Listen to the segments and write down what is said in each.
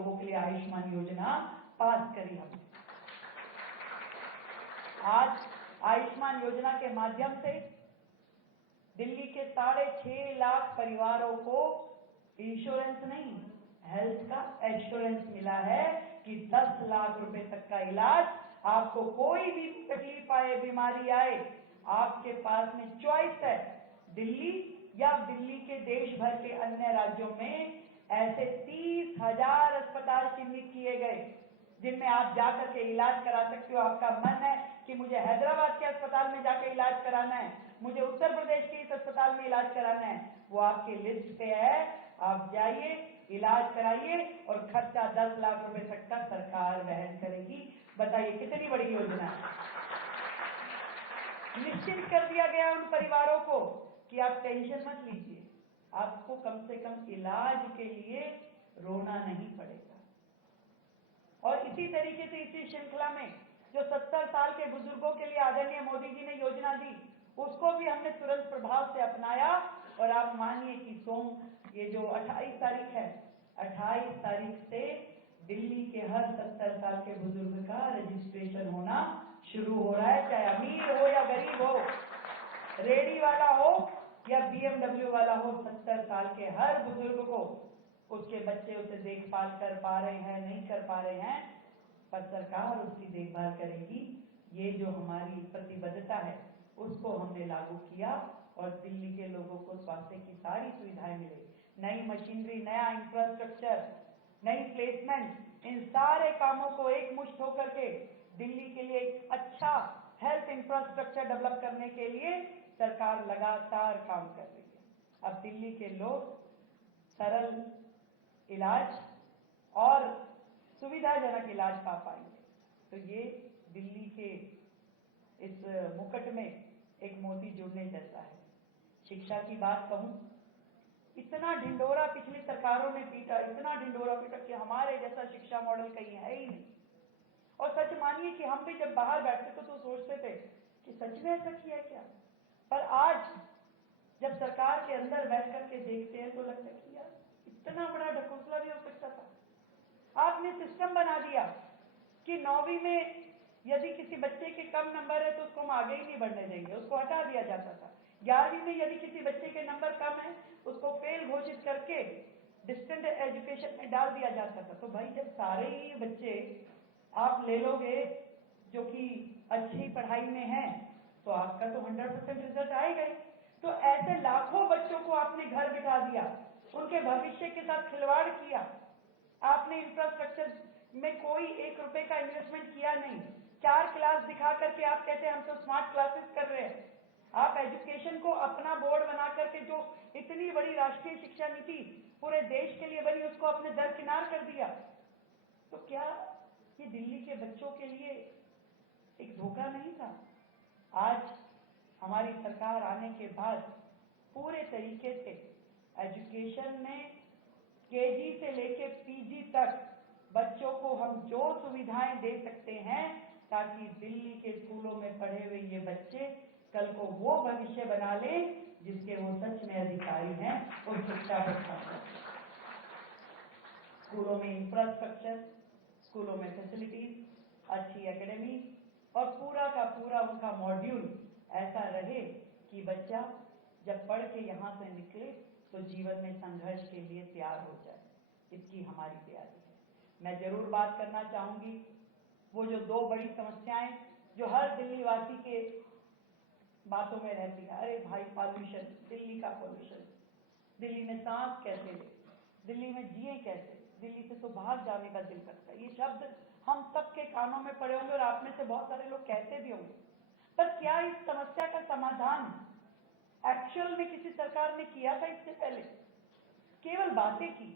लोगों के लिए आयुष्मान योजना पास करी हमने। आज आयुष्मान योजना के माध्यम से दिल्ली के 6.5 लाख परिवारों को इंश्योरेंस नहीं, हेल्थ का एश्योरेंस मिला है कि 10 लाख रुपए तक का इलाज, आपको कोई भी तकलीफ आए, बीमारी आए, आपके पास में चॉइस है। दिल्ली या दिल्ली के देश भर के अन्य राज्यों में ऐसे 30,000 अस्पताल चिन्हित किए गए जिनमें आप जाकर के इलाज करा सकते हो। आपका मन है कि मुझे हैदराबाद के अस्पताल में जाके इलाज कराना है, मुझे उत्तर प्रदेश के इस अस्पताल में इलाज कराना है, वो आपके लिस्ट पे है। आप जाइए, इलाज कराइए और खर्चा 10 लाख रुपए तक का सरकार वहन करेगी। बताइए कितनी बड़ी योजना है। निश्चित कर दिया गया उन परिवारों को कि आप टेंशन मत लीजिए, आपको कम से कम इलाज के लिए रोना नहीं पड़ेगा। और इसी तरीके से इसी श्रृंखला में जो 70 साल के बुजुर्गों के लिए आदरणीय मोदी जी ने योजना दी, उसको भी हमने तुरंत प्रभाव से अपनाया। और आप मानिए कि ये जो 28 तारीख है, 28 तारीख से दिल्ली के हर 70 साल के बुजुर्ग का रजिस्ट्रेशन होना शुरू हो रहा है। चाहे अमीर हो या गरीब हो, रेडी वाला हो या BMW वाला हो, 70 साल के हर बुजुर्ग को, उसके बच्चे उसे देखभाल कर पा रहे हैं, नहीं कर पा रहे हैं, पर सरकार उसकी देखभाल करेगी। ये जो हमारी प्रतिबद्धता है उसको हमने लागू किया और दिल्ली के लोगों को स्वास्थ्य की सारी सुविधाएं मिले। नई मशीनरी, नया इंफ्रास्ट्रक्चर, नई प्लेसमेंट, इन सारे कामों को एक मुश्त होकर के दिल्ली के लिए एक अच्छा हेल्थ इंफ्रास्ट्रक्चर डेवलप करने के लिए सरकार लगातार काम कर रही है। अब दिल्ली के लोग सरल इलाज और सुविधाजनक इलाज पा पाएंगे। तो ये दिल्ली के इस मुकुट में एक मोती जुड़ने जैसा है। शिक्षा की बात कहूं, इतना ढिंडोरा पिछली सरकारों ने पीटा, इतना ढिंडोरा पीटा कि हमारे जैसा शिक्षा मॉडल कहीं है ही नहीं। और सच मानिए कि हम भी जब बाहर बैठते थे तो सोचते थे कि सच में ऐसा किया है क्या। पर आज जब सरकार के अंदर बैठ करके देखते हैं तो लगता है कि यार इतना बड़ा ढकोसला भी हो सकता था। आपने सिस्टम बना दिया कि 9वीं में यदि किसी बच्चे के कम नंबर है तो उसको हम आगे ही नहीं बढ़ने देंगे, उसको हटा दिया जाता था। 11वीं में यदि किसी बच्चे के नंबर कम है उसको फेल घोषित करके डिस्टेंस एजुकेशन में डाल दिया जाता था। तो भाई जब सारे ही बच्चे आप ले लोगे जो कि अच्छी पढ़ाई में हैं तो आपका तो 100% रिजल्ट आएगा ही। तो ऐसे लाखों बच्चों को आपने घर बिठा दिया, उनके भविष्य के साथ खिलवाड़ किया। आपने इंफ्रास्ट्रक्चर में कोई 1 रुपए का इन्वेस्टमेंट किया नहीं। 4 क्लास दिखा करके आप कहते हैं हम तो स्मार्ट क्लासेस कर रहे हैं। आप एजुकेशन को अपना बोर्ड बना करके जो इतनी बड़ी राष्ट्रीय शिक्षा नीति पूरे देश के लिए बनी उसको आपने दरकिनार कर दिया। तो क्या ये दिल्ली के बच्चों के लिए एक धोखा नहीं था? आज हमारी सरकार आने के बाद पूरे तरीके से एजुकेशन में केजी से लेके पीजी तक बच्चों को हम जो सुविधाएं दे सकते हैं ताकि दिल्ली के स्कूलों में पढ़े हुए ये बच्चे कल को वो भविष्य बना ले जिसके वो सच में अधिकारी हैं और शिक्षा प्रशासन। स्कूलों में इंफ्रास्ट्रक्चर, स्कूलों में फैसिलिटीज, अच्छी एकेडमी और पूरा का पूरा उनका मॉड्यूल ऐसा रहे कि बच्चा जब पढ़ के यहाँ से निकले तो जीवन में संघर्ष के लिए तैयार हो जाए। इसकी हमारी तैयारी है। मैं जरूर बात करना चाहूंगी वो जो 2 बड़ी समस्याएं जो हर दिल्ली वासी के बातों में रहती है। अरे भाई पॉल्यूशन, दिल्ली का पॉल्यूशन, दिल्ली में सांस कैसे ले, दिल्ली में जिए कैसे, दिल्ली से तो बाहर जाने का दिल करता है। ये शब्द हम सबके कानों में पड़े होंगे और आप में से बहुत सारे लोग कहते भी होंगे। पर क्या इस समस्या का समाधान एक्चुअल में किसी सरकार ने किया था? इससे पहले केवल बातें की,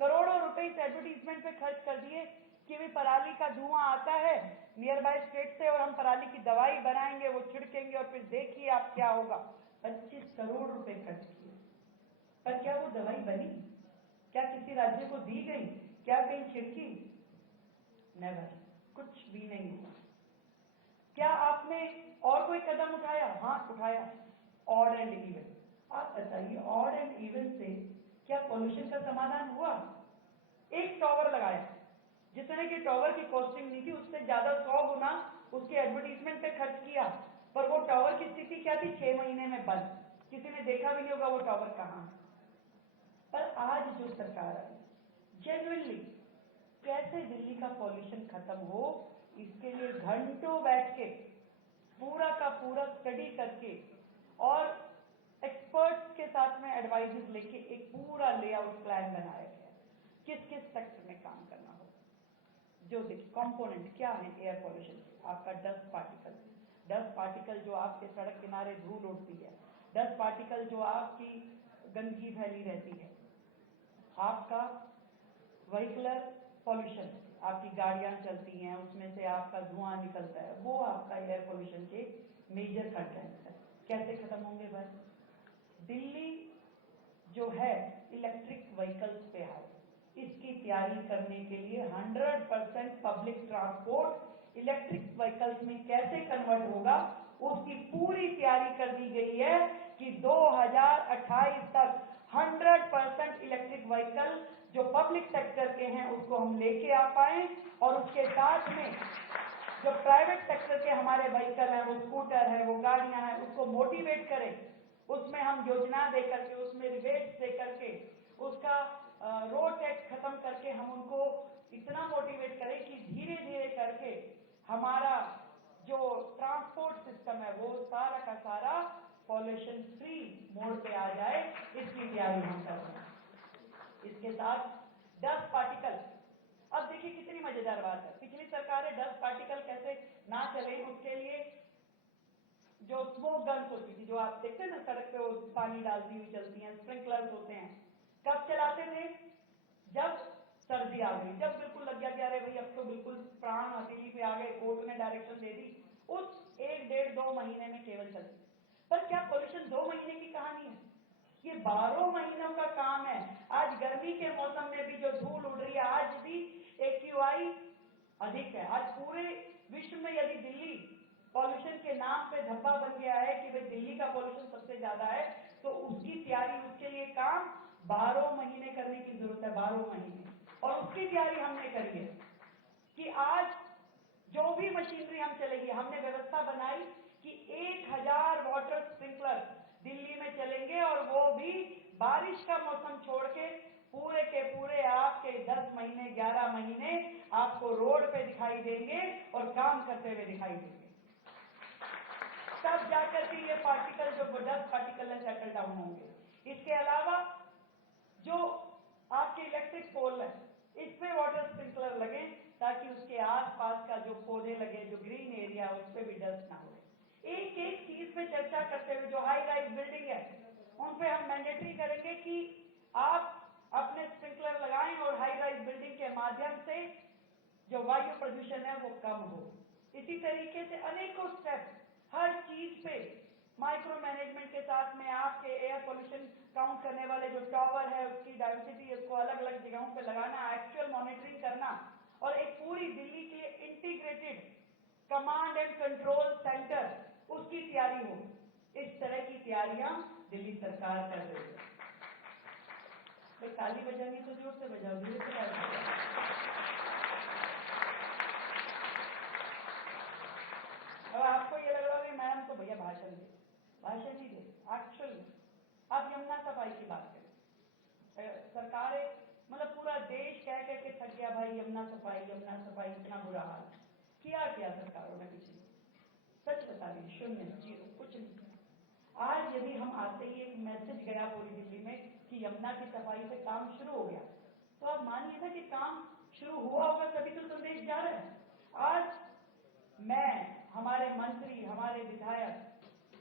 करोड़ों रुपए इस एडवर्टीजमेंट पे खर्च कर दिए कि भी पराली का धुआं आता है नियर बाय स्टेट से और हम पराली की दवाई बनाएंगे, वो छिड़केंगे और फिर देखिए आप क्या होगा। 25 करोड़ रुपए खर्च किए, पर क्या वो दवाई बनी? क्या किसी राज्य को दी गई? क्या कहीं छिड़की? नेवर, कुछ भी नहीं हुआ। क्या आपने और कोई कदम उठाया? हाँ उठाया, ऑड एंड इवन। आप बताइए ऑड एंड इवन से क्या पॉल्यूशन का समाधान हुआ? एक टॉवर लगाया, जितने की टॉवर की कॉस्टिंग नहीं थी उससे ज्यादा 100 गुना उसके एडवर्टीजमेंट पे खर्च किया, पर वो टॉवर की स्थिति क्या थी? 6 महीने में बंद, किसी ने देखा भी नहीं होगा वो टॉवर कहां है। पर आज जो सरकार आई, जेन्युइनली कैसे दिल्ली का पॉल्यूशन खत्म हो, इसके लिए घंटों बैठ के पूरा का पूरा स्टडी करके और एक्सपर्ट्स के साथ में एडवाइजेस लेके एक पूरा लेआउट प्लान बनाया गया, किस किस सेक्टर में काम करना हो। जो देखिए कंपोनेंट क्या है एयर पॉल्यूशन, आपका डस्ट पार्टिकल जो आपके सड़क किनारे धूल उड़ती है, डस्ट पार्टिकल जो आपकी गंदगी फैली रहती है, आपका व्हीकलर पॉल्यूशन, आपकी गाड़ियां चलती हैं उसमें से आपका धुआं निकलता है, वो आपका एयर पॉल्यूशन के मेजर कंटेंट है। कैसे खत्म होंगे भाई? दिल्ली जो है इलेक्ट्रिक व्हीकल्स पे है, इसकी तैयारी करने के लिए 100% पब्लिक ट्रांसपोर्ट इलेक्ट्रिक व्हीकल्स में कैसे कन्वर्ट होगा, उसकी पूरी तैयारी कर दी गई है कि 2028 तक 100% इलेक्ट्रिक व्हीकल जो पब्लिक सेक्टर के हैं उसको हम लेके आ पाए, और उसके साथ में जो प्राइवेट सेक्टर के हमारे व्हीकल हैं, वो स्कूटर है, वो गाड़ियां हैं, उसको मोटिवेट करें, उसमें हम योजना दे करके, उसमें रिबेट दे करके, उसका रोड टैक्स खत्म करके हम उनको इतना मोटिवेट करें कि धीरे धीरे करके हमारा जो ट्रांसपोर्ट सिस्टम है वो सारा का सारा पॉल्यूशन फ्री मोड पे आ जाए, इसकी तैयारी हम कर रहे हैं। इसके साथ डस्ट पार्टिकल, अब देखिए कितनी मजेदार बात है, पिछली सरकारें डस्ट पार्टिकल कैसे ना चले उसके लिए जो स्मोक गन्स होती थी, जो आप देखते हैं ना सड़क पे वो पानी डालती हुई चलती हैं, स्प्रिंकलर्स होते हैं, कब चलाते थे? जब सर्दी आ गई, जब बिल्कुल लग गया कि अरे भाई अब तो बिल्कुल प्राण हथेली पे आ गए, कोर्ट ने डायरेक्शन दे दी, उस 1, 1.5, 2 महीने में केवल चलती। पर क्या पॉल्यूशन 2 महीने की कहानी है? ये 12 महीनों का काम है। आज गर्मी के मौसम में भी जो धूल उड़ रही है, आज भी AQI अधिक है। आज पूरे विश्व में यदि दिल्ली पॉल्यूशन के नाम पे धब्बा बन गया है कि भाई दिल्ली का पॉल्यूशन सबसे ज्यादा है, तो उसकी तैयारी, उसके लिए काम 12 महीने करने की जरूरत है, 12 महीने। और उसकी तैयारी हमने करी है कि आज जो भी मशीनरी हम चलेगी, हमने व्यवस्था बनाई कि 1000 वाटर स्प्रिंकलर दिल्ली में चलेंगे, और वो भी बारिश का मौसम छोड़ के पूरे के पूरे आपके 10 महीने 11 महीने आपको रोड पे दिखाई देंगे और काम करते हुए दिखाई देंगे। तब जाकर के ये पार्टिकल जो डस्ट पार्टिकल है सेटल डाउन होंगे। इसके अलावा जो आपके इलेक्ट्रिक पोल है, इस पे वाटर स्प्रिंकलर लगे ताकि उसके आसपास का जो पौधे लगे, जो ग्रीन एरिया, उस पे भी डस्ट ना हो। एक एक चीज पे चर्चा करते हुए, जो हाई राइज बिल्डिंग है उन पे हम मैंडेटरी करेंगे कि आप अपने स्प्रिंकलर लगाएं और हाई राइज बिल्डिंग के माध्यम से जो वायु प्रदूषण है वो कम हो। इसी तरीके से अनेकों स्टेप, हर चीज पे माइक्रो मैनेजमेंट के साथ में आपके एयर पोल्यूशन काउंट करने वाले जो टावर है उसकी डाइवर्सिटी, उसको अलग अलग जगहों पे लगाना, एक्चुअल मॉनिटरिंग करना, और एक पूरी दिल्ली के integrated command and control centre, उसकी तैयारी हो। इस तरह की तैयारियां दिल्ली सरकार कर रही है। भाई ताली बजानी तो जोर से बजाओ, धीरे से बजाओ। अब आपको ये लग रहा है मैडम तो भैया भाषण नहीं दे, एक्चुअल अब यमुना सफाई की बात करें, सरकारें मतलब पूरा देश कह के थक गया भाई यमुना सफाई, इतना बुरा हाल किया सरकारों ने पिछली, सच बता रही, 0, 0, कुछ नहीं किया। आज यदि हम आते ही एक मैसेज गया पूरी दिल्ली में कि यमुना की सफाई पे काम शुरू हो गया, तो आप मानिए ना कि काम शुरू हुआ होगा तभी तो संदेश जा रहा है। आज मैं, हमारे मंत्री, हमारे विधायक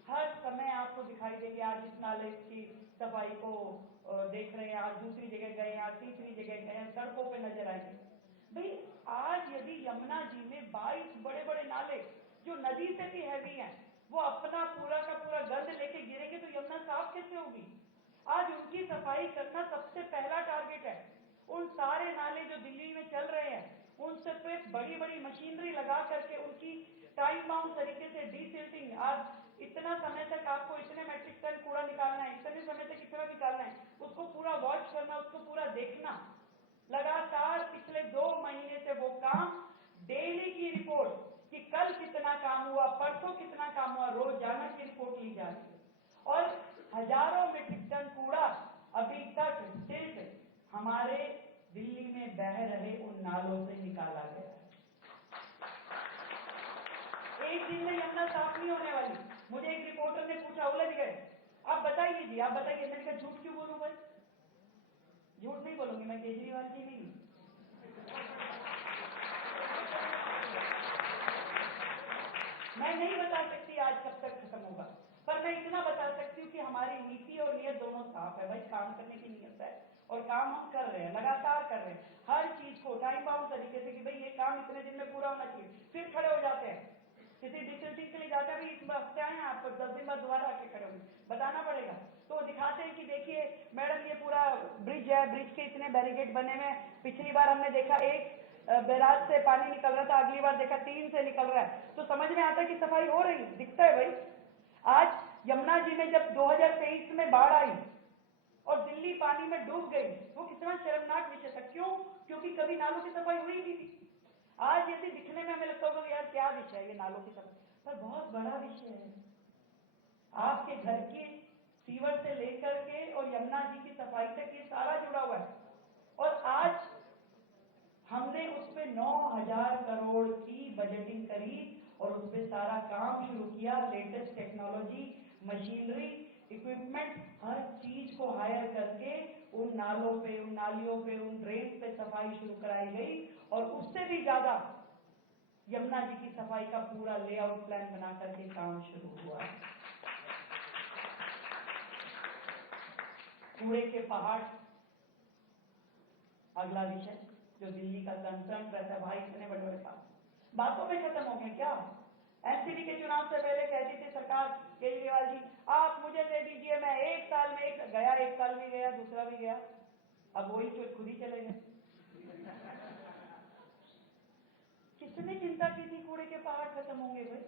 हर समय आपको दिखाई देंगे, आज इस नाले की सफाई को देख रहे हैं, आज दूसरी जगह गए, आज तीसरी जगह गए, सड़कों पे नजर आएंगे। भाई आज यदि यमुना जी में 22 बड़े बड़े नाले जो नदी से भी हैवी हैं, वो अपना पूरा का पूरा गंद लेके गिरेंगे तो यमुना साफ कैसे होगी? आज उनकी सफाई करना सबसे पहला टारगेट है। उन सारे नाले जो दिल्ली में चल रहे हैं, उन सब पे बड़ी बड़ी मशीनरी लगा करके उनकी टाइम बाउंड तरीके से डीसिल्टिंग, आज इतना समय तक आपको इतने मैट्रिक टन कूड़ा निकालना है, इतने समय तक इतना निकालना है, उसको पूरा वॉच करना, उसको पूरा देखना, लगातार पिछले 2 महीने से वो काम, डेली की रिपोर्ट कि कल कितना काम हुआ, परसों कितना काम हुआ, रोजाना की रिपोर्ट ली जा रही है। और हजारों मीट्रिक टन कूड़ा अभी तक सिर्फ हमारे दिल्ली में बह रहे उन नालों से निकाला गया है। एक दिन में यमुना साफ नहीं होने वाली। मुझे एक रिपोर्टर ने पूछा, उलझ गए, आप बताइए जी, आप बताइए। मैंने कहा झूठ क्यों बोलूं भाई, झूठ नहीं बोलूंगी, मैं केजरीवाल की नहीं हूं। मैं नहीं बता सकती आज कब तक खत्म होगा, पर मैं इतना बता सकती हूँ कि हमारी नीति और नियत दोनों साफ है भाई। काम करने की नियत है और काम हम कर रहे हैं, लगातार कर रहे हैं हर चीज को टाइम बाउंड तरीके से कि भाई ये काम इतने दिन में पूरा होना चाहिए। फिर खड़े हो जाते हैं, किसी डिस्ट्रिक्ट के लिए जाते हैं, इस हफ्ते आए हैं, आपको 10 दिन बाद दोबारा आके खड़े होंगे, बताना पड़ेगा। तो दिखाते हैं कि देखिए मैडम ये पूरा ब्रिज है, ब्रिज के इतने बैरिकेड बने हुए, पिछली बार हमने देखा एक बैराज से पानी निकल रहा था, अगली बार देखा 3 से निकल रहा है, तो समझ में आता है कि सफाई हो रही, दिखता है भाई। आज यमुना जी में जब 2023 में बाढ़ आई और दिल्ली पानी में डूब गई, वो कितना शर्मनाक विषय था। क्यों? क्योंकि कभी नालों की सफाई हुई नहीं थी। आज ऐसे दिखने में हमें लगता होगा यार क्या विषय है ये नालों की सफाई, पर बहुत बड़ा विषय है। आपके घर की सीवर से लेकर के और यमुना जी की सफाई तक ये सारा जुड़ा हुआ है। और आज हमने उसमें 9,000 करोड़ की बजटिंग करी और उसपे सारा काम शुरू किया। लेटेस्ट टेक्नोलॉजी, मशीनरी, इक्विपमेंट, हर चीज को हायर करके उन नालों पे, उन नालियों पे, उन ड्रेन पे सफाई शुरू कराई गई। और उससे भी ज्यादा यमुना जी की सफाई का पूरा लेआउट प्लान बना करके काम शुरू हुआ। कूड़े के पहाड़ अगला विषय जो दिल्ली का कंसर्न रहता है। भाई इतने बड़े बड़े काम बातों में खत्म हो गए क्या? एमसीडी के चुनाव से पहले कहती थी सरकार, केजरीवाल जी आप मुझे दे दीजिए, मैं 1 साल में एक गया, 1 साल भी गया, दूसरा भी गया, अब वही खुद ही चले गए। किसने चिंता की थी कूड़े के पहाड़ खत्म होंगे भाई?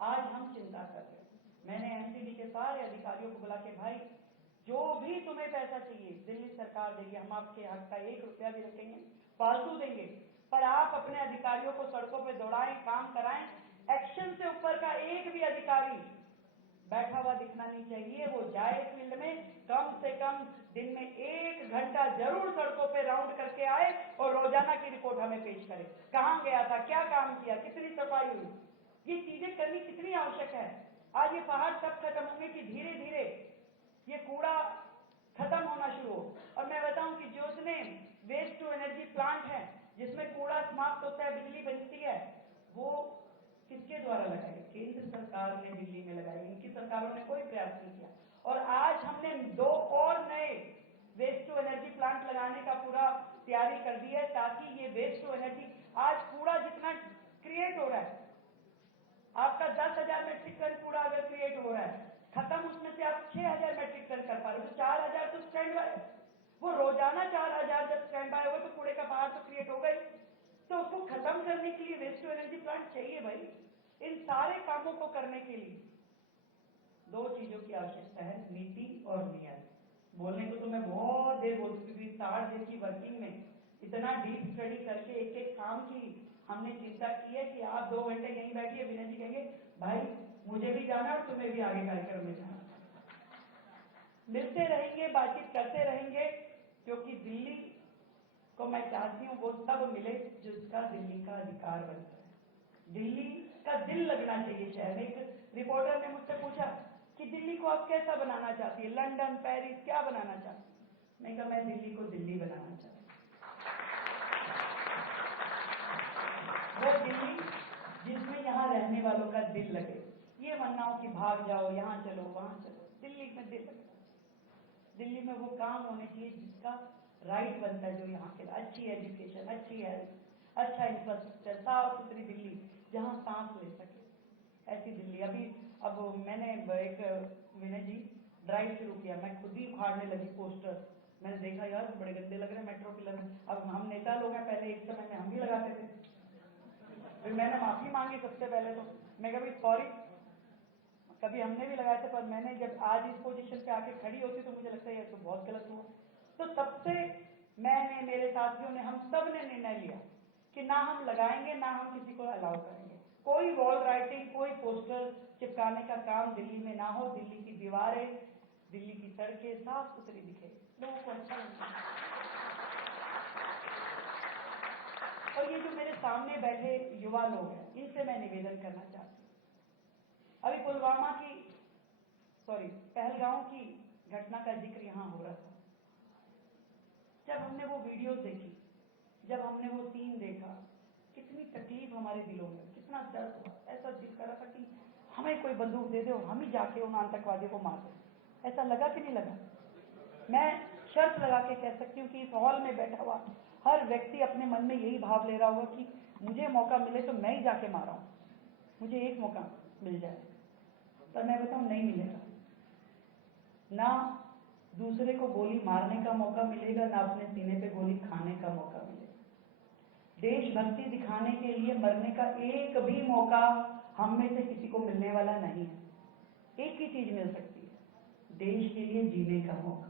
आज हम चिंता कर रहे हैं। मैंने एमसीडी के सारे अधिकारियों को बुला के, भाई जो भी तुम्हें पैसा चाहिए दिल्ली सरकार देगी, हम आपके हक का 1 रुपया भी रखेंगे, फालतू देंगे, पर आप अपने अधिकारियों को सड़कों पे दौड़ाएं, काम कराएं। एक्शन से ऊपर का एक भी अधिकारी बैठा हुआ दिखना नहीं चाहिए। वो जाए फील्ड में, कम से कम दिन में 1 घंटा जरूर सड़कों पे राउंड करके आए और रोजाना की रिपोर्ट हमें पेश करे। कहां गया था, क्या काम किया, कितनी सफाई हुई, ये चीजें करनी कितनी आवश्यक है। आज ये पहाड़ तब खत्म होंगे कि धीरे धीरे ये कूड़ा खत्म होना शुरू हो। और मैं बताऊं कि जो उसने वेस्ट टू एनर्जी प्लांट है जिसमें कूड़ा समाप्त होता है, बिजली बनती है, वो किसके द्वारा लगाई? केंद्र सरकार ने दिल्ली में लगाई। इनकी सरकारों ने कोई प्रयास नहीं किया। और आज हमने 2 और नए वेस्ट टू एनर्जी प्लांट लगाने का पूरा तैयारी कर दी है, ताकि ये वेस्ट टू एनर्जी, आज कूड़ा जितना क्रिएट हो रहा है, आपका 10,000 मेट्रिक टन कूड़ा अगर क्रिएट हो रहा है, खत्म उसमें से आप 6,000 मेट्रिक टन कर पा रहे हो, तो 4,000 तो स्टैंड बाय। वो रोजाना 4,000 जब स्टैंड बाय हो तो कूड़े का पहाड़ तो क्रिएट हो गई। तो उसको खत्म करने के लिए वेस्ट टू एनर्जी प्लांट चाहिए भाई। इन सारे कामों को करने के लिए 2 चीजों की आवश्यकता है, नीति और नियत। बोलने को तो मैं बहुत देर बोल चुकी हूँ, 60 दिन की वर्किंग में इतना डीप स्टडी करके एक एक काम की हमने चिंता की है कि आप 2 घंटे यहीं बैठिए, विनय जी कहेंगे भाई मुझे भी जाना और तुम्हें भी आगे कार्यक्रम में जाना। मिलते रहेंगे, बातचीत करते रहेंगे, क्योंकि दिल्ली को मैं चाहती हूँ वो सब मिले जिसका दिल्ली का अधिकार बनता है। दिल्ली का दिल लगना चाहिए शहर में। एक रिपोर्टर ने मुझसे पूछा कि दिल्ली को आप कैसा बनाना चाहती है, लंदन, पेरिस, क्या बनाना चाहती है? मैं कहा मैं दिल्ली को दिल्ली बनाना चाहती हूँ। वो दिल्ली जिसमें यहाँ रहने वालों का दिल लगे। ये वरनाओं की भाग जाओ, यहाँ चलो वहां चलो, दिल्ली में दिल लगे। दिल्ली में वो काम होने चाहिए जिसका राइट बनता है, जो यहाँ के अच्छी एजुकेशन, अच्छी हेल्थ, अच्छा इंफ्रास्ट्रक्चर, साफ सुथरी दिल्ली जहाँ सांस ले सके, ऐसी दिल्ली। अब मैंने एक विनय जी ड्राइव शुरू किया, मैं खुद ही उखाड़ने लगी पोस्टर। मैंने देखा यार बड़े गंदे लग रहे हैं मेट्रो पिलर में। अब हम नेता लोग हैं, पहले एक समय में हम भी लगाते थे, फिर मैंने माफी मांगी सबसे पहले तो। मैं कभी सॉरी, कभी हमने भी लगाए थे, पर मैंने जब आज इस पोजीशन पे आके खड़ी होती तो मुझे लगता है ये तो बहुत गलत हुआ। तो तब से मैंने, मेरे साथियों ने, हम सब ने निर्णय लिया कि ना हम लगाएंगे, ना हम किसी को अलाउ करेंगे। कोई वॉल राइटिंग, कोई पोस्टर चिपकाने का काम दिल्ली में ना हो। दिल्ली की दीवारें, दिल्ली की सड़कें साफ सुथरी दिखे, लोगों को अच्छा लगे। और ये जो मेरे सामने बैठे युवा लोग हैं, इनसे मैं निवेदन करना चाहती हूँ। अभी पुलवामा की, पहलगांव की घटना का जिक्र यहां हो रहा था। जब हमने वो वीडियोस देखी, जब हमने वो सीन देखा, कितनी तकलीफ हमारे दिलों में, कितना दर्द हुआ। ऐसा दिल कर रहा था कि हमें कोई बंदूक दे दे और हम ही जाके उन आतंकवादियों को मार दें। ऐसा लगा कि नहीं लगा? मैं शर्त लगा के कह सकती हूँ कि इस हॉल में बैठा हुआ हर व्यक्ति अपने मन में यही भाव ले रहा होगा कि मुझे मौका मिले तो मैं ही जाके मारा हूं, मुझे एक मौका मिल जाए। पर मैं बताऊं, नहीं मिलेगा। ना दूसरे को गोली मारने का मौका मिलेगा, ना अपने सीने पे गोली खाने का मौका मिलेगा। देशभक्ति दिखाने के लिए मरने का एक भी मौका हम में से किसी को मिलने वाला नहीं है। एक ही चीज मिल सकती है, देश के लिए जीने का मौका।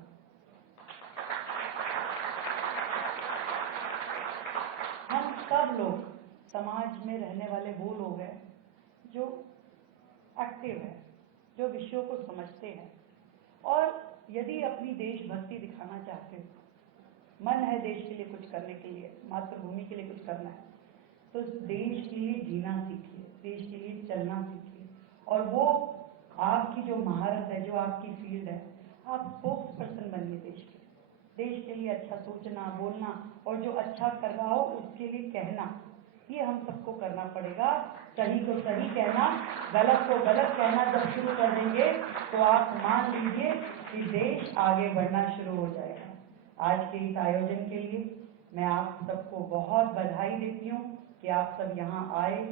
हम सब लोग समाज में रहने वाले वो लोग हैं जो एक्टिव है, जो विषयों को समझते हैं, और यदि अपनी देशभक्ति दिखाना चाहते हो, मन है देश के लिए कुछ करने के लिए, मातृभूमि के लिए कुछ करना है, तो देश के लिए जीना सीखिए, देश के लिए चलना सीखिए। और वो आपकी जो महारत है, जो आपकी फील्ड है, आप स्पोक्स पर्सन बनिए देश के लिए अच्छा सोचना, बोलना, और जो अच्छा कर रहा हो उसके लिए कहना। ये हम सबको करना पड़ेगा। सही को सही कहना, गलत को गलत कहना जब शुरू कर देंगे तो आप मान लीजिए कि देश आगे बढ़ना शुरू हो जाएगा। आज के इस आयोजन के लिए मैं आप सबको बहुत बधाई देती हूँ कि आप सब यहाँ आए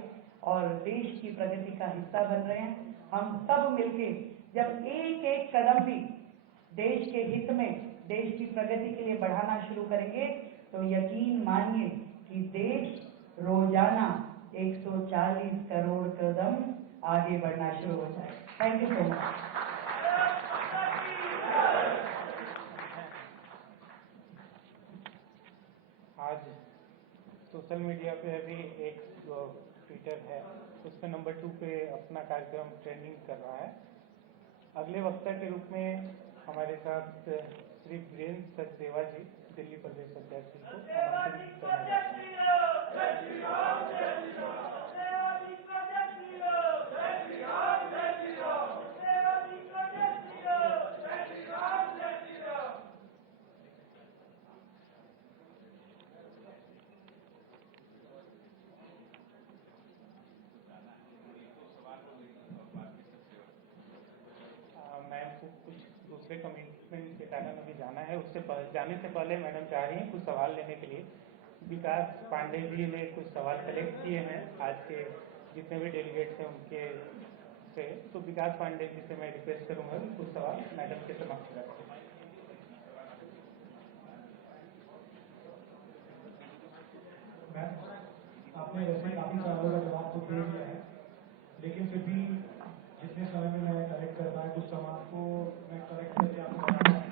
और देश की प्रगति का हिस्सा बन रहे हैं। हम सब मिलके जब एक एक कदम भी देश के हित में, देश की प्रगति के लिए बढ़ाना शुरू करेंगे तो यकीन मानिए कि देश रोजाना 140 करोड़ कदम आगे बढ़ना शुरू हो जाए। Thank you so much. आज सोशल मीडिया पे अभी एक ट्विटर है, उस पर नंबर 2 पे अपना कार्यक्रम ट्रेंडिंग कर रहा है। अगले वक्ता के रूप में हमारे साथ श्री वीरेंद्र सचदेवा जी, दिल्ली प्रदेश अध्यक्ष जी को आमंत्रित करना चाहते हैं। मैम को कुछ दूसरे कमिटमेंट के कारण अभी जाना है, उससे जाने से पहले मैडम चाह रही हैं कुछ सवाल लेने के लिए। विकास पांडे जी ने कुछ सवाल कलेक्ट किए हैं आज के जितने भी डेलीगेट्स हैं उनके से, तो विकास पांडे जी से मैं रिक्वेस्ट करूंगा कि कुछ सवाल मैडम के समक्ष रखें। आपने वैसे काफी सवालों का जवाब तो दे दिया है, लेकिन फिर भी जितने समय में मैं कलेक्ट कर पाया कुछ सवाल को मैं कलेक्ट करके आपको बताता हूँ।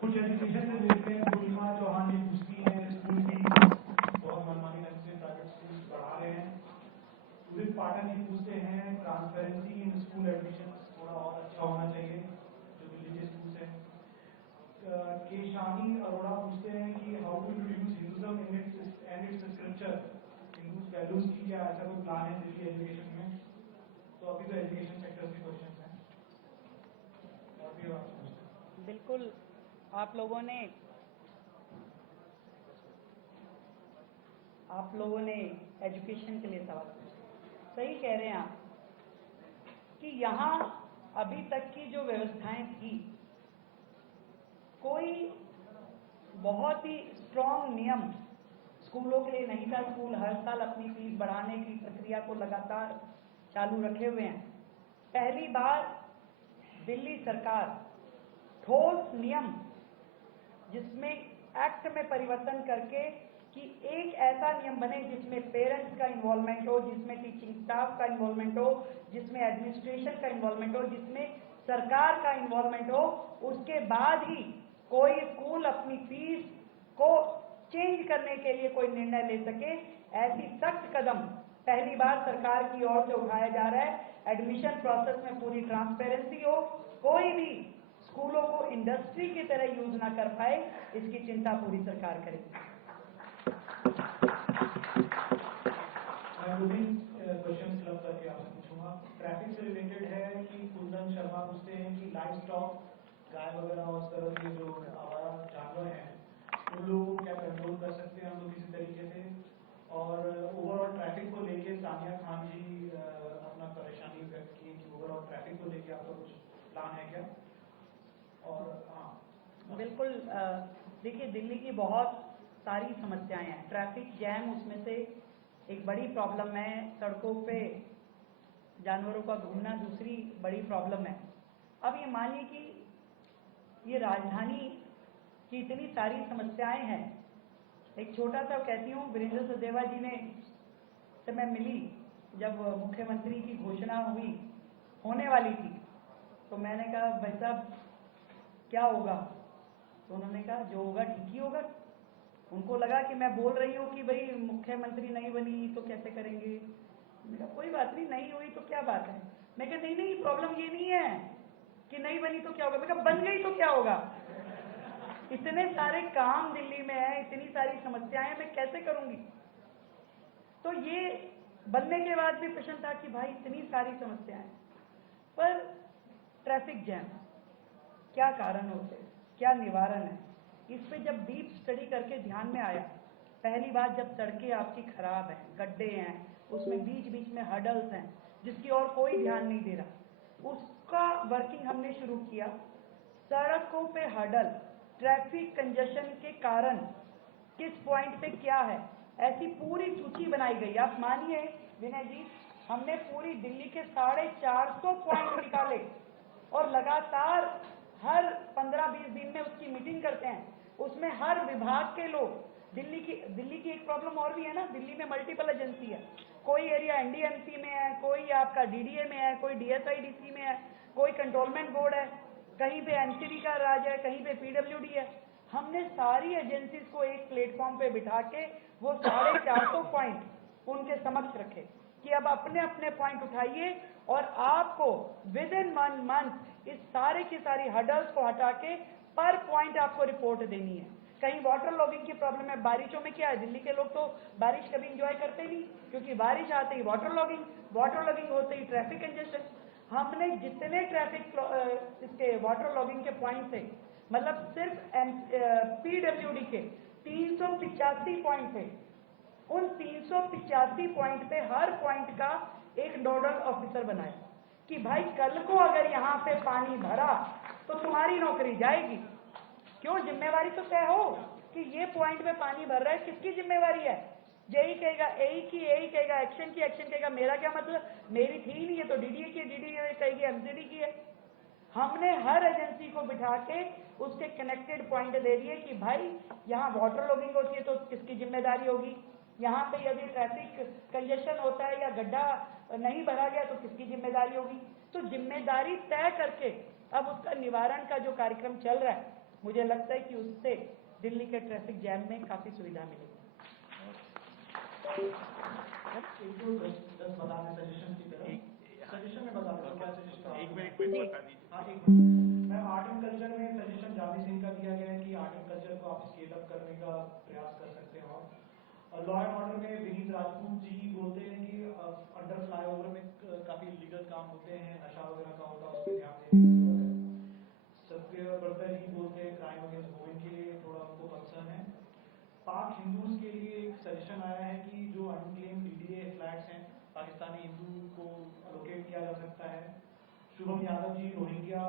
कुछ एजुकेशन से देखते हैं। पूर्णिमा चौहान जी पूछती है स्कूल की बहुत मनमानी ढंग से प्राइवेट स्कूल पढ़ा रहे हैं। उदित पाठक जी पूछते हैं ट्रांसपेरेंसी इन स्कूल एडमिशन थोड़ा और अच्छा होना चाहिए जो दिल्ली के स्कूल है। केशानी अरोड़ा पूछते हैं कि how to introduce Hinduism and its scripture, Hindu values की क्या ऐसा कोई प्लान है दिल्ली एजुकेशन में? तो अभी तो एजुकेशन सेक्टर के क्वेश्चन हैं, और भी आप पूछते हैं। बिल्कुल, आप लोगों ने एजुकेशन के लिए सवाल पूछा। सही कह रहे हैं आप कि यहाँ अभी तक की जो व्यवस्थाएं थी, कोई बहुत ही स्ट्रॉन्ग नियम स्कूलों के लिए नहीं था। स्कूल हर साल अपनी फीस बढ़ाने की प्रक्रिया को लगातार चालू रखे हुए हैं। पहली बार दिल्ली सरकार ठोस नियम जिसमें एक्ट में परिवर्तन करके कि एक ऐसा नियम बने जिसमें पेरेंट्स का इन्वॉल्वमेंट हो, जिसमें टीचिंग स्टाफ का इन्वॉल्वमेंट हो, जिसमें एडमिनिस्ट्रेशन का इन्वॉल्वमेंट हो, जिसमें सरकार का इन्वॉल्वमेंट हो, उसके बाद ही कोई स्कूल अपनी फीस करने के लिए कोई निर्णय ले सके, ऐसी सख्त कदम पहली बार सरकार की ओर से उठाया जा रहा है। एडमिशन प्रोसेस में पूरी ट्रांसपेरेंसी हो, कोई भी स्कूलों को इंडस्ट्री की तरह यूज ना कर पाए, इसकी चिंता पूरी सरकार करेगी। क्वेश्चन क्लब करके आपसे पूछूंगा, ट्रैफिक से रिलेटेड है कि कुंदन शर्मा पूछते हैं कि लाइव स्टॉक गाय वगैरह और इस तरह के जो आवारा जानवर हैं उन लोगों को क्या कंट्रोल कर सकते हैं हम लोग किसी तरीके से, और ओवरऑल ट्रैफिक को लेके सानिया खान जी अपना परेशानी व्यक्त की कि ओवरऑल ट्रैफिक को लेके आपका कुछ प्लान है क्या? और हाँ बिल्कुल, देखिए दिल्ली की बहुत सारी समस्याएं हैं, ट्रैफिक जैम उसमें से एक बड़ी प्रॉब्लम है, सड़कों पे जानवरों का घूमना दूसरी बड़ी प्रॉब्लम है। अब ये मानिए कि ये राजधानी की इतनी सारी समस्याएं हैं, एक छोटा सा कहती हूँ, वीरेंद्र सचदेवा जी ने से मैं मिली जब मुख्यमंत्री की घोषणा होने वाली थी, तो मैंने कहा भाई साहब क्या होगा, तो उन्होंने कहा जो होगा ठीक ही होगा। उनको लगा कि मैं बोल रही हूँ कि भाई मुख्यमंत्री नहीं बनी तो कैसे करेंगे। मैंने कहा कोई बात नहीं, नहीं हुई तो क्या बात है। मैं कहा नहीं, प्रॉब्लम ये नहीं है कि नहीं बनी तो क्या होगा, मैं कहा बन गई तो क्या होगा। इतने सारे काम दिल्ली में है, इतनी सारी समस्याएं, मैं कैसे करूंगी। तो ये बनने के बाद भी प्रश्न था कि भाई इतनी सारी समस्याएं, पर ट्रैफिक जैम क्या कारण होते हैं, क्या निवारण है, इस पे जब डीप स्टडी करके ध्यान में आया, पहली बात जब सड़कें आपकी खराब हैं, गड्ढे हैं, उसमें बीच बीच में हडल्स हैं जिसकी और कोई ध्यान नहीं दे रहा, उसका वर्किंग हमने शुरू किया। सड़कों पे हडल, ट्रैफिक कंजेशन के कारण किस पॉइंट पे क्या है, ऐसी पूरी सूची बनाई गई। आप मानिए विनय जी, हमने पूरी दिल्ली के 450 पॉइंट निकाले और लगातार हर 15-20 दिन में उसकी मीटिंग करते हैं। उसमें हर विभाग के लोग, दिल्ली की एक प्रॉब्लम और भी है ना, दिल्ली में मल्टीपल एजेंसी है, कोई एरिया एनडीएमसी में है, कोई आपका डीडीए में है, कोई डीएसआईडीसी में है, कोई कंट्रोलमेंट बोर्ड है, कहीं पे एनसीडी का राज है, कहीं पे पीडब्ल्यूडी है। हमने सारी एजेंसीज को एक प्लेटफॉर्म पे बिठा के वो 450 पॉइंट उनके समक्ष रखे कि अब अपने अपने पॉइंट उठाइए और आपको विद इन 1 मंथ इस सारे की सारी हडल्स को हटा के पर पॉइंट आपको रिपोर्ट देनी है। कहीं वाटर लॉगिंग की प्रॉब्लम है, बारिशों में क्या है, दिल्ली के लोग तो बारिश कभी एंजॉय करते नहीं, क्योंकि बारिश आते ही वाटर लॉगिंग होते ही ट्रैफिक कंजेशन। हमने जितने ट्रैफिक इसके वाटर लॉगिंग के पॉइंट थे, मतलब सिर्फ पीडब्ल्यूडी के 385 पॉइंट थे, उन 385 पॉइंट पे हर पॉइंट का एक नोडल ऑफिसर बनाया कि भाई कल को अगर यहाँ पे पानी भरा तो तुम्हारी नौकरी जाएगी। क्यों, जिम्मेवारी तो तय हो कि ये पॉइंट पे पानी भर रहा है, किसकी जिम्मेवारी है। जेई कहेगा एई की, एई कहेगा एक्शन की, एक्शन कहेगा मेरा क्या मतलब, मेरी थी ही नहीं है, तो डीडीए की, डीडीए कहेगी एमसीडी की है। हमने हर एजेंसी को बिठा के उसके कनेक्टेड पॉइंट दे दिए कि भाई यहाँ वाटर लॉगिंग होती है तो किसकी जिम्मेदारी होगी, यहाँ पे यदि ट्रैफिक कंजेशन होता है या गड्ढा नहीं भरा गया तो किसकी जिम्मेदारी होगी। तो जिम्मेदारी तय करके अब उसका निवारण का जो कार्यक्रम चल रहा है, मुझे लगता है कि उससे दिल्ली के ट्रैफिक जैम में काफी सुविधा मिलेगी। सजेशन में बता दो क्या सजेशन, एक मिनट बता दीजिए। हाँ एक मिनट। मैं आर्ट एंड कल्चर में सजेशन जावेद सिंह का दिया गया है कि आर्ट एंड कल्चर को आप स्केल अप करने का प्रयास कर सकते हैं। और लॉ एंड ऑर्डर में विनीत राजपूत जी बोलते हैं कि अंडर फ्लाईओवर में काफी लीगल काम होते हैं, नशा वगैरह का होता है, उस पर ध्यान देने की जरूरत है। सत्य बर्ता जी बोलते हैं क्राइम अगेंस्ट वुमेन के लिए थोड़ा उनको कंसर्न है। पाक हिंदूज के लिए एक सजेशन आया है कि जो अनक्लेम डीडीए फ्लैट्स हैं पाकिस्तानी हिंदू को अलोकेट किया जा सकता है। शुभम यादव जी रोहिंग्या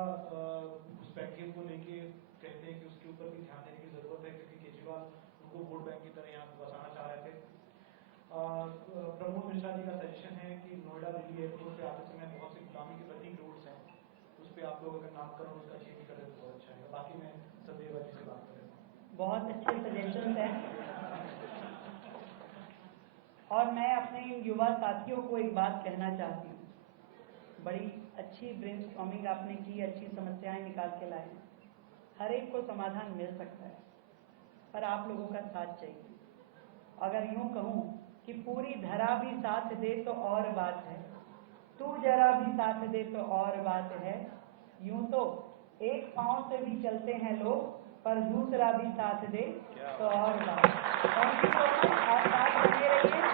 घुसपैठियों को लेके कहते हैं कि उसके ऊपर भी ध्यान देने की जरूरत है, क्योंकि केजरीवाल उनको वोट बैंक की तरह यहाँ बसाना चाह रहे थे। प्रमोद मिश्रा जी का सजेशन है कि नोएडा दिल्ली एयरपोर्ट पे आते समय बहुत सी गुलामी के प्रतीक रोड्स हैं, उस पर आप लोग अगर नामकरण उसका चेंज करें तो बहुत अच्छा है। बाकी मैं सचदेवा जी से बात करें। बहुत अच्छे सजेशन हैं और मैं अपने युवा साथियों को एक बात कहना चाहती हूँ, बड़ी अच्छी ब्रेनस्टॉर्मिंग आपने की, अच्छी समस्याएं निकाल के लाए, हर एक को समाधान मिल सकता है, पर आप लोगों का साथ चाहिए। अगर यूं कहूं कि पूरी धरा भी साथ दे तो और बात है, तू जरा भी साथ दे तो और बात है। यूं तो एक पांव से भी चलते हैं लोग, पर दूसरा भी साथ दे तो और बात है। Thank you so much. आप साथ बने रहिए,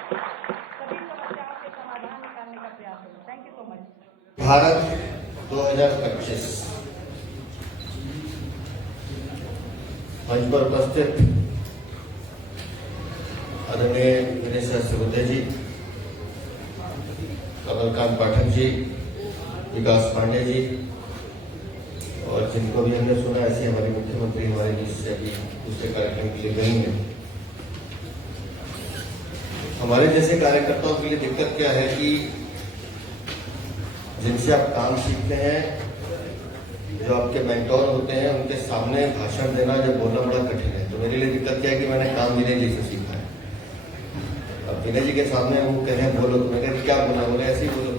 सभी समस्याओं के समाधान निकालने का प्रयास होगा। Thank you so much. Bharat 2025 मंच पर उपस्थित आदरणीय विनय सहस्रबुद्धे जी, कमलकांत पाठक जी, विकास पांडे जी, और जिनको भी हमने सुना, ऐसे हमारे मुख्यमंत्री हमारे बीच से अभी दूसरे कार्यक्रम के लिए गई हैं। हमारे जैसे कार्यकर्ताओं के लिए दिक्कत क्या है कि जिनसे आप काम सीखते हैं, जो आपके मेंटोर होते हैं, उनके सामने भाषण देना या बोलना बड़ा कठिन है। तो मेरे लिए दिक्कत क्या है कि मैंने काम विनय जी से सीखा है। अब विनय जी के सामने वो कहें बोलो, तो मैं कहती क्या बोला, बोले ऐसे ही बोलो।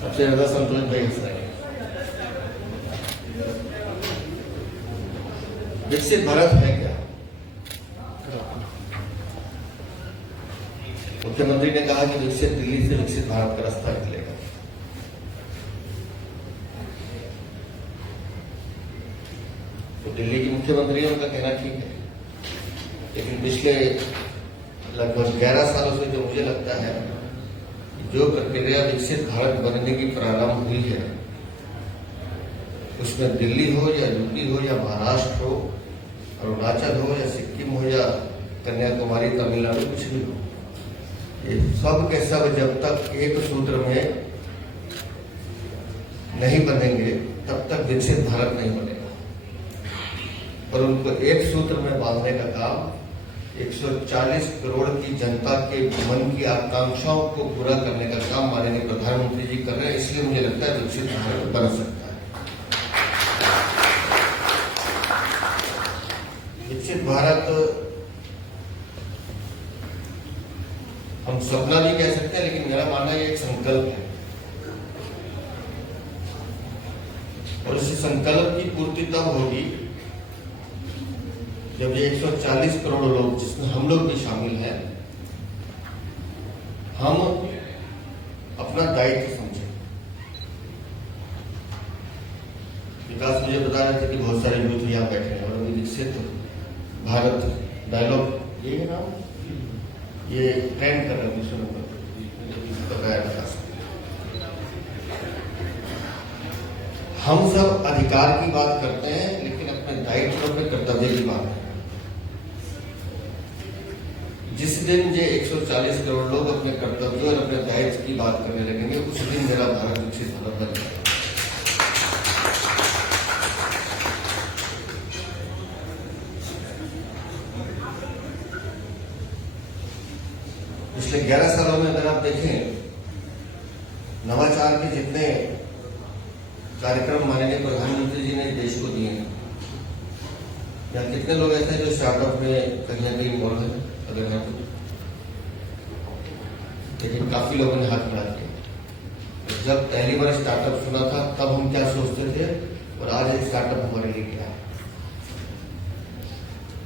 सबसे ज्यादा संतोष भाई हंस रहे हैं। विकसित भारत है क्या? मुख्यमंत्री ने कहा कि विकसित दिल्ली से विकसित भारत का रास्ता निकलेगा। तो दिल्ली की मुख्यमंत्री है, उनका कहना ठीक है, लेकिन पिछले लगभग 11 सालों से जो मुझे लगता है जो प्रक्रिया विकसित भारत बनने की प्रारंभ हुई है, उसमें दिल्ली हो या यूपी हो या महाराष्ट्र हो, अरुणाचल हो या सिक्किम हो या कन्याकुमारी, तमिलनाडु, कुछ भी हो, ये सब के सब जब तक एक सूत्र में नहीं बनेंगे तब तक विकसित भारत नहीं बनेगा। पर उनको एक सूत्र में बांधने का काम 140 करोड़ की जनता के मन की आकांक्षाओं को पूरा करने का काम माननीय प्रधानमंत्री जी कर रहे हैं। इसलिए मुझे लगता है विकसित भारत बन सकता है। विकसित भारत हम सपना नहीं कह सकते, लेकिन मेरा मानना ये एक संकल्प है, और इस संकल्प की पूर्ति तब होगी जब ये 140 करोड़ लोग, जिसमें हम लोग भी शामिल हैं, हम अपना दायित्व समझें। विकास मुझे बता रहे थे कि बहुत सारे यूथ यहाँ बैठे हैं, और अभी विकसित भारत डायलॉग ये है नाम, ये ट्रेंड कर रहे हैं विश्व में बताया विकास। हम सब अधिकार की बात करते हैं, लेकिन अपने दायित्व और अपने कर्तव्य की बात है। जिस दिन ये 140 करोड़ लोग अपने कर्तव्यों और अपने दायित्व की बात करने लगेंगे, उस दिन मेरा भारत विकसित भारत बन जाएगा। पिछले 11 सालों में अगर आप देखें, नवाचार के जितने कार्यक्रम माननीय प्रधानमंत्री जी ने देश को दिए हैं, या कितने लोग ऐसे हैं जो स्टार्टअप में कहीं ना कहीं इन्वॉल्व है, अगर है तो, लेकिन काफी लोगों ने हाथ मिला दिया। जब पहली बार स्टार्टअप सुना था तब हम क्या सोचते थे, और आज एक स्टार्टअप हमारे लिए क्या है।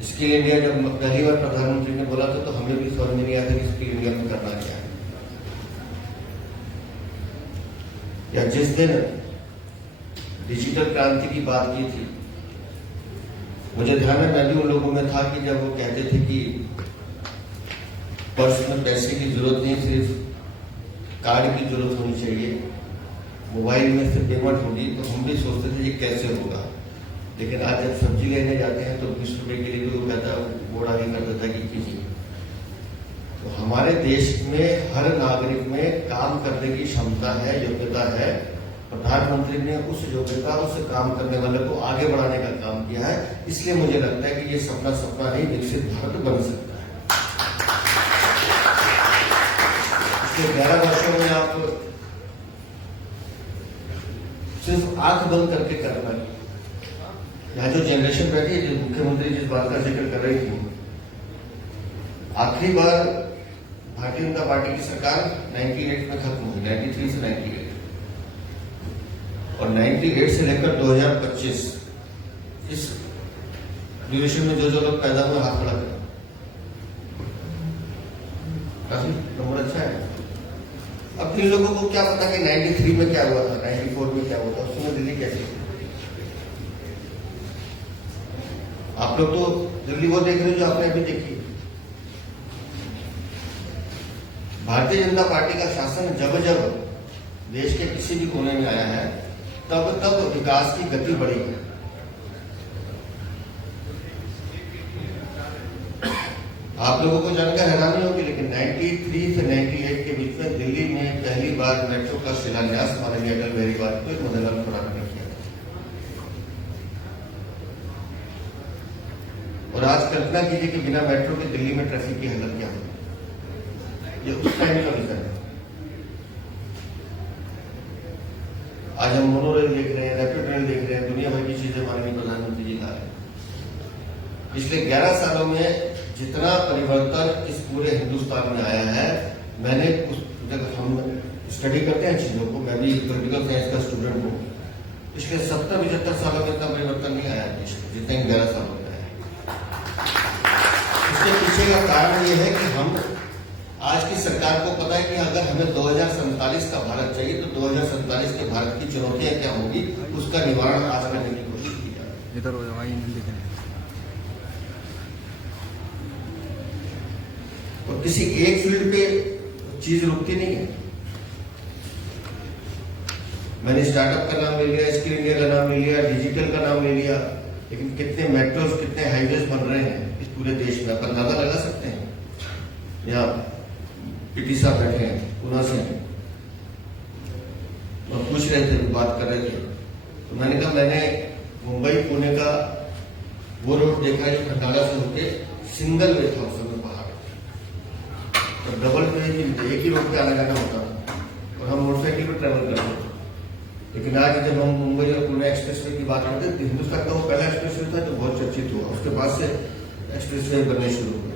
स्किल इंडिया जब पहली बार प्रधानमंत्री ने बोला था तो हमें भी समझ में नहीं आया था कि स्किल इंडिया में करना क्या है। या जिस दिन डिजिटल क्रांति की बात की थी, मुझे ध्यान है, मैं भी उन लोगों में था कि जब वो कहते थे कि पर्स में पैसे की जरूरत नहीं, सिर्फ कार्ड की जरूरत होनी चाहिए, मोबाइल में से पेमेंट होगी, तो हम भी सोचते थे ये कैसे होगा। लेकिन आज जब सब्जी लेने जाते हैं तो 20 रुपए के लिए भी वो कहता है, बोड़ा नहीं कर देता कि कीजिए। तो हमारे देश में हर नागरिक में काम करने की क्षमता है, योग्यता है। प्रधानमंत्री ने उस योग्यता, उस काम करने वाले को आगे बढ़ाने का काम किया है। इसलिए मुझे लगता है कि ये सपना नहीं, विकसित भारत बन सकता है। पिछले 11 वर्षों में आप सिर्फ आंख बंद करके करना है। यहाँ जो जनरेशन बैठी है, जो मुख्यमंत्री जिस बात का जिक्र कर रही थी, आखिरी बार भारतीय जनता पार्टी की सरकार 98 में खत्म हुई, 93 से 98, और 98 से लेकर 2025 इस ड्यूरेशन में जो लोग पैदा हुए हाथ खड़ा करें। काफी नंबर अच्छा है। अब इन लोगों को क्या पता कि 93 में क्या हुआ था, 94 में क्या हुआ था, उसमें दिल्ली कैसे? आप लोग तो दिल्ली वो देख रहे हो जो आपने अभी देखी। भारतीय जनता पार्टी का शासन जब जब देश के किसी भी कोने में आया है तब तब विकास की गति बढ़ी है। आप लोगों को जानकर हैरानी होगी, लेकिन 93 से 98 के बीच में दिल्ली में पहली बार मेट्रो का शिलान्यास माननीय अटल बिहारी वाजपेयी और मदन लाल खुराना ने किया। और आज कल्पना कीजिए कि बिना मेट्रो के दिल्ली में ट्रैफिक की हालत क्या होगी। ये उस टाइम का विजन है। आज हम मोनो रेल देख रहे हैं, रैपिड रेल देख रहे हैं, दुनिया भर की चीजें माननीय प्रधानमंत्री जी ला रहे हैं। पिछले 11 सालों में जितना परिवर्तन इस पूरे हिंदुस्तान में आया है, मैंने जब हम स्टडी करते हैं चीजों को, मैं भी पॉलिटिकल साइंस का स्टूडेंट हूँ, पिछले 70-75 सालों में इतना परिवर्तन नहीं आया देश में जितना इन 11 सालों में आया। इसके पीछे का कारण ये है कि हम आज की सरकार को पता है कि अगर हमें 2047 का भारत चाहिए तो 2047 के भारत की चुनौतियां क्या होगी, उसका निवारण आज करने की कोशिश की जाए। इधर हो जाए और किसी एक फील्ड पे चीज रुकती नहीं है। मैंने स्टार्टअप का नाम ले लिया, स्किल इंडिया का नाम ले लिया, डिजिटल का नाम ले लिया, लेकिन कितने मेट्रोज, कितने हाईवेज बन रहे हैं इस पूरे देश में, आप अंदाजा लगा सकते हैं। यहाँ पीटी साहब बैठे हैं, पुणे से हैं, और पूछ रहे थे, बात कर रहे थे, तो मैंने कहा मैंने मुंबई पुणे का वो रोड देखा है जो खंडाला से होके सिंगल वे था, उस समय पहाड़, तो डबल वे एक ही रोड पे आना जाना होता था और हम मोटरसाइकिल पर ट्रेवल करते थे। लेकिन आज जब हम मुंबई और पुणे एक्सप्रेस वे की बात करते हैं, हिंदुस्तान का वो पहला एक्सप्रेस वे था जो बहुत चर्चित हुआ, उसके बाद से एक्सप्रेस वे बनने शुरू हुए।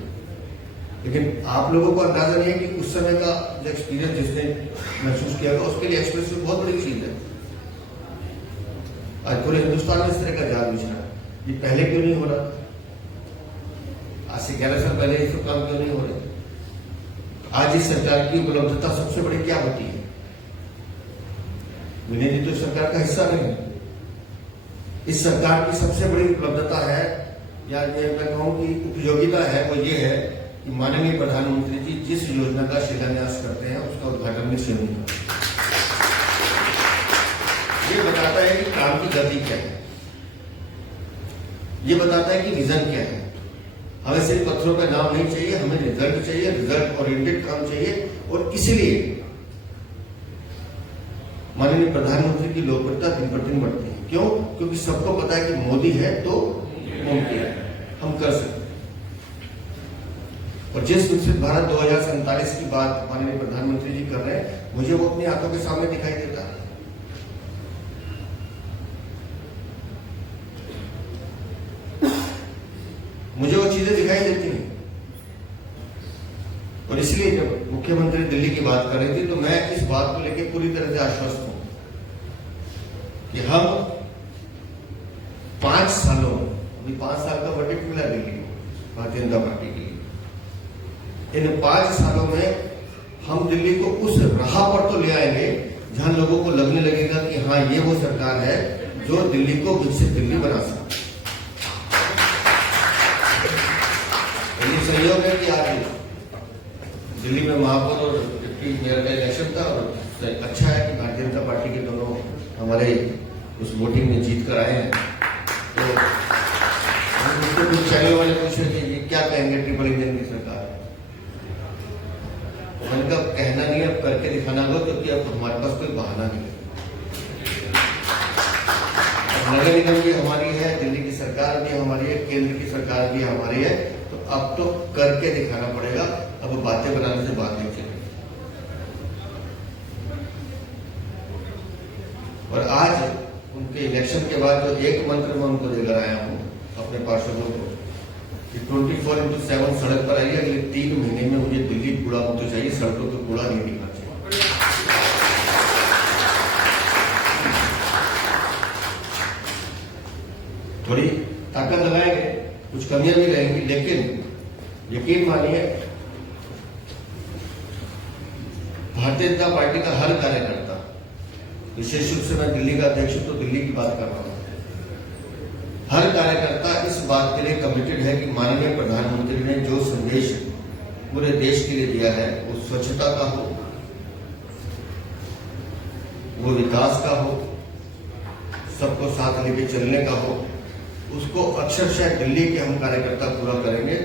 लेकिन आप लोगों को अंदाजा नहीं है कि उस समय का जो एक्सपीरियंस जिसने महसूस किया होगा, उसके लिए एक्सप्रेस वे बहुत बड़ी चीज है। आज पूरे हिंदुस्तान में इस तरह का जाल बिछा है, ये पहले क्यों नहीं हो रहा? आज से 11 साल पहले ये सब काम क्यों नहीं हो रहे? आज इस सरकार की उपलब्धता सबसे बड़ी क्या होती है? विनय जी तो सरकार का हिस्सा नहीं है। इस सरकार की सबसे बड़ी उपलब्धता है, या मैं कहूं कि उपयोगिता है, वो ये है कि माननीय प्रधानमंत्री जी जिस योजना का शिलान्यास करते हैं उसका उद्घाटन भी स्वयं करते हैं। ये बताता है कि काम की गति क्या है, ये बताता है कि विजन क्या है। हमें सिर्फ पत्थरों पे नाम नहीं चाहिए, हमें रिजल्ट चाहिए, रिजल्ट ओरिएंटेड काम चाहिए। और इसलिए माननीय प्रधानमंत्री की लोकप्रियता दिन पर दिन बढ़ती है। क्यों? क्योंकि सबको पता है कि मोदी है तो मुमकिन है, हम कर सकते हैं। और जिस विकसित भारत 2047 की बात माननीय प्रधानमंत्री जी कर रहे हैं, मुझे वो अपनी आंखों के सामने दिखाई देता है। मुझे वो चीजें दिखाई देती हैं। और इसलिए जब मुख्यमंत्री दिल्ली की बात कर रही थी तो मैं इस बात को लेकर पूरी तरह से आश्वस्त हूं कि हम 5 सालों में, अभी 5 साल का बजट मिला दिल्ली को भारतीय जनता पार्टी के लिए, इन 5 सालों में हम दिल्ली को उस राह पर तो ले आएंगे जहां लोगों को लगने लगेगा कि हाँ, ये वो सरकार है जो दिल्ली को विकसित दिल्ली बना सकती है। सहयोग है कि आज दिल्ली में महापौर और डिप्टी मेयर का इलेक्शन था, और अच्छा है कि भारतीय जनता पार्टी के दोनों हमारे उस वोटिंग में जीत कर आए हैं। तो हम कुछ चैनल वाले पूछे कि ये क्या कहेंगे ट्रिपल इंजन की सरकार? मैंने कहा कहना नहीं, अब करके दिखाना होगा, क्योंकि अब हमारे पास कोई बहाना नहीं है। नगर निगम भी हमारी है, दिल्ली की सरकार भी हमारी है, केंद्र की सरकार भी हमारी है, तो अब तो करके दिखाना पड़ेगा। अब बातें बनाने से बात नहीं चलेगी। और आज उनके इलेक्शन के बाद जो एक मंत्र मैं उनको देकर आया हूं अपने पार्षदों को कि 24/7 सड़क पर आइए, अगले 3 महीने में मुझे दिल्ली कूड़ा मुक्त चाहिए, सड़कों पर कूड़ा नहीं दिखना चाहिए। थोड़ी ताकत लगाएंगे, कुछ कमियां भी रहेंगी, लेकिन यकीन मानिए भारतीय जनता पार्टी का हर कार्यकर्ता, विशेष रूप से मैं दिल्ली का अध्यक्ष तो दिल्ली की बात कर रहा हूं, हर कार्यकर्ता इस बात के लिए कमिटेड है कि माननीय प्रधानमंत्री ने जो संदेश पूरे देश के लिए दिया है, वो स्वच्छता का हो, वो विकास का हो, सबको साथ लेके चलने का हो, उसको अक्षरशः दिल्ली के हम कार्यकर्ता पूरा करेंगे।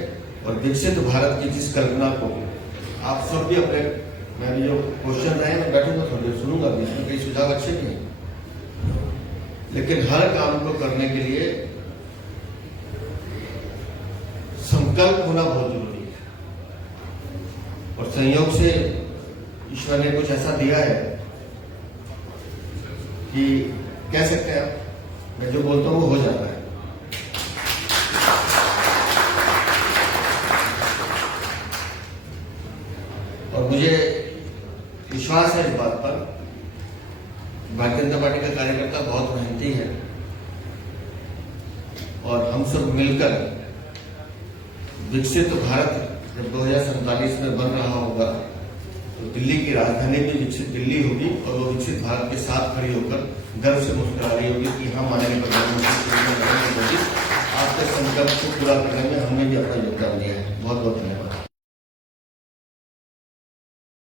और विकसित भारत की जिस कल्पना को आप सब भी अपने, मैं भी जो क्वेश्चन रहे मैं बैठूंगा थोड़ी देर सुनूंगा, इसमें कई सुझाव अच्छे भी हैं, लेकिन हर काम को करने के लिए संकल्प होना बहुत जरूरी है। और संयोग से ईश्वर ने कुछ ऐसा दिया है कि कह सकते हैं आप, मैं जो बोलता हूं वो हो जाता है। और मुझे विश्वास है इस बात पर, भारतीय जनता पार्टी का कार्यकर्ता बहुत मेहनती है और हम सब मिलकर विकसित भारत जब 2047 में बन रहा होगा तो दिल्ली की राजधानी भी विकसित दिल्ली होगी और वो विकसित भारत के साथ खड़ी होकर गर्व से मुस्कुरा रही होगी कि हम माननीय प्रधानमंत्री नरेंद्र मोदी आपके संकल्प को पूरा करने में हमने भी अपना योगदान दिया है। बहुत बहुत धन्यवाद।